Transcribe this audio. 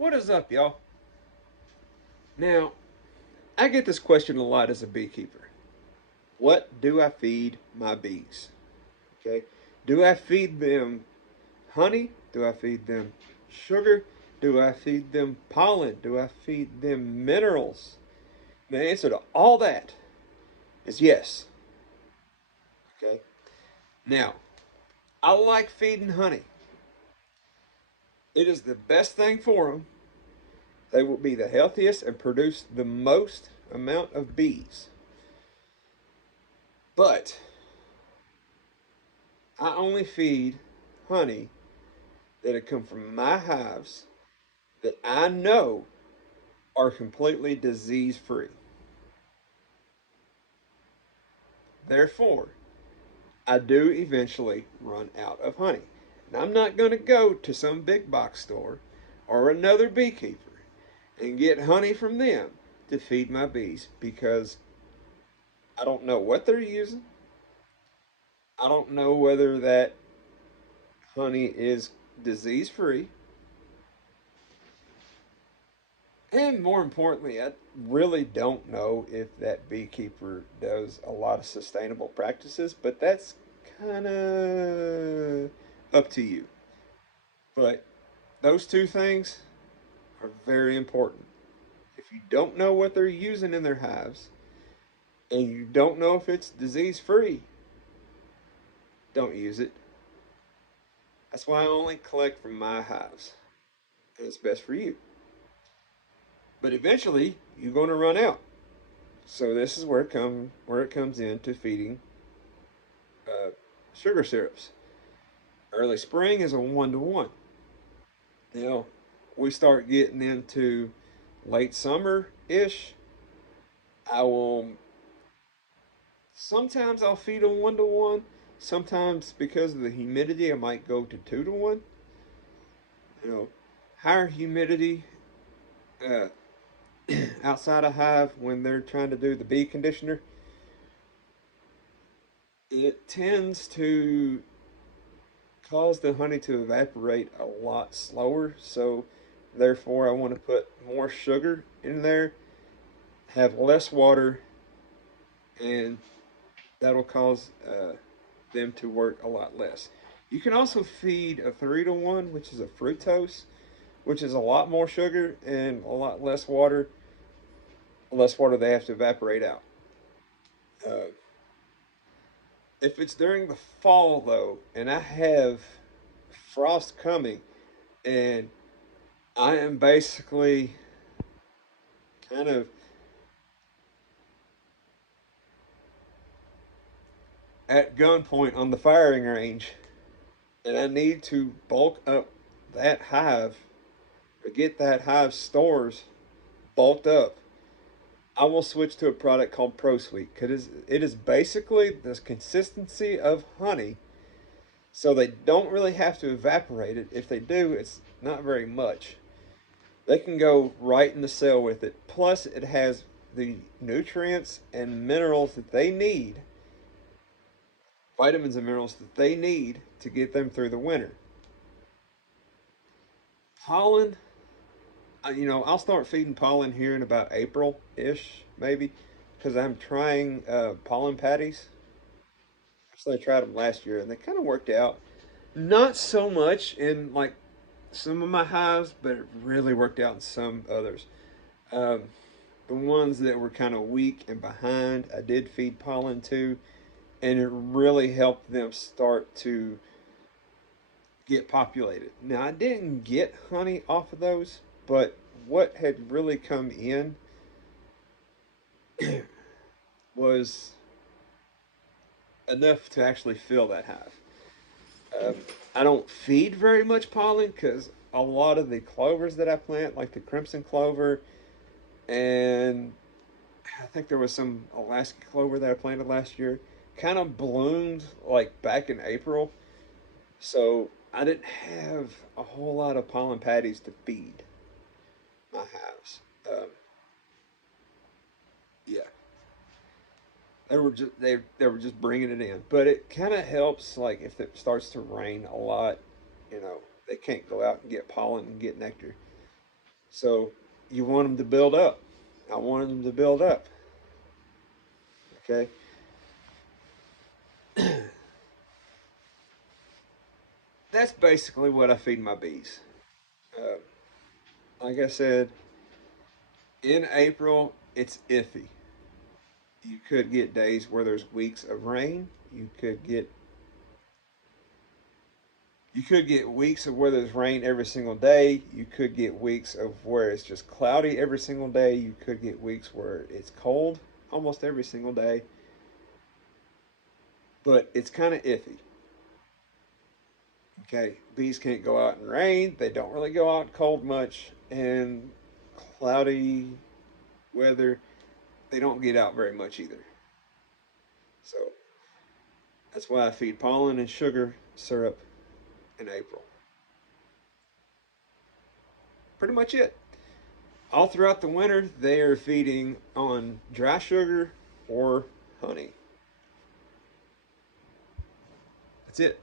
What is up, y'all? Now, I get this question a lot as a beekeeper. What do I feed my bees? Okay. Do I feed them honey? Do I feed them sugar? Do I feed them pollen? Do I feed them minerals? The answer to all that is yes. Okay. Now, I like feeding honey. It is the best thing for them. They will be the healthiest and produce the most amount of bees. But I only feed honey that have come from my hives that I know are completely disease free. Therefore, I do eventually run out of honey. And I'm not going to go to some big box store or another beekeeper and get honey from them to feed my bees because I don't know what they're using. I don't know whether that honey is disease free. And more importantly, I really don't know if that beekeeper does a lot of sustainable practices, but that's kind of up to you. But those two things are very important. If you don't know what they're using in their hives and you don't know if it's disease free, don't use it. That's why I only collect from my hives. And it's best for you. But eventually, you're going to run out. So this is where it comes into feeding uh, sugar syrups. Early spring is a 1-to-1. Now we start getting into late summer ish. I will sometimes I'll feed a 1-to-1. Sometimes because of the humidity, I might go to 2-to-1. You know, higher humidity uh, outside a hive when they're trying to do the bee conditioner, it tends to cause the honey to evaporate a lot slower. So, therefore, I want to put more sugar in there, have less water, and that'll cause them to work a lot less. You can also feed a 3-to-1, which is a fructose, which is a lot more sugar and a lot less water. Less water they have to evaporate out. Uh, if it's during the fall though, and I have frost coming, and I am basically kind of at gunpoint on the firing range, and I need to bulk up that hive or get that hive stores bulked up, I will switch to a product called ProSweet because it is basically the consistency of honey, so they don't really have to evaporate it. If they do, it's not very much. They can go right in the cell with it. Plus, it has the nutrients and minerals that they need, vitamins and minerals that they need to get them through the winter. Pollen, I'll start feeding pollen here in about April ish, maybe, because I'm trying pollen patties. So I tried them last year and they kind of worked out. Not so much in like some of my hives, but it really worked out in some others. Um, the ones that were kind of weak and behind, I did feed pollen to, and it really helped them start to get populated. Now, I didn't get honey off of those, but what had really come in was enough to actually fill that hive. Um, I don't feed very much pollen because a lot of the clovers that I plant, like the crimson clover, and I think there was some Alaska clover that I planted last year, kind of bloomed like back in April. So I didn't have a whole lot of pollen patties to feed my hives. Yeah, they were just bringing it in, but it kind of helps. Like if it starts to rain a lot, they can't go out and get pollen and get nectar. So you want them to build up. I wanted them to build up. Okay. That's basically what I feed my bees. Uh, like I said, in April, it's iffy. You could get days where there's weeks of rain. You could get weeks of where there's rain every single day. You could get weeks of where it's just cloudy every single day. You could get weeks where it's cold almost every single day. But it's kind of iffy. Okay, bees can't go out in rain. They don't really go out cold much, and cloudy weather. They don't get out very much either. So that's why I feed pollen and sugar syrup in April. Pretty much it. All throughout the winter, they are feeding on dry sugar or honey. That's it.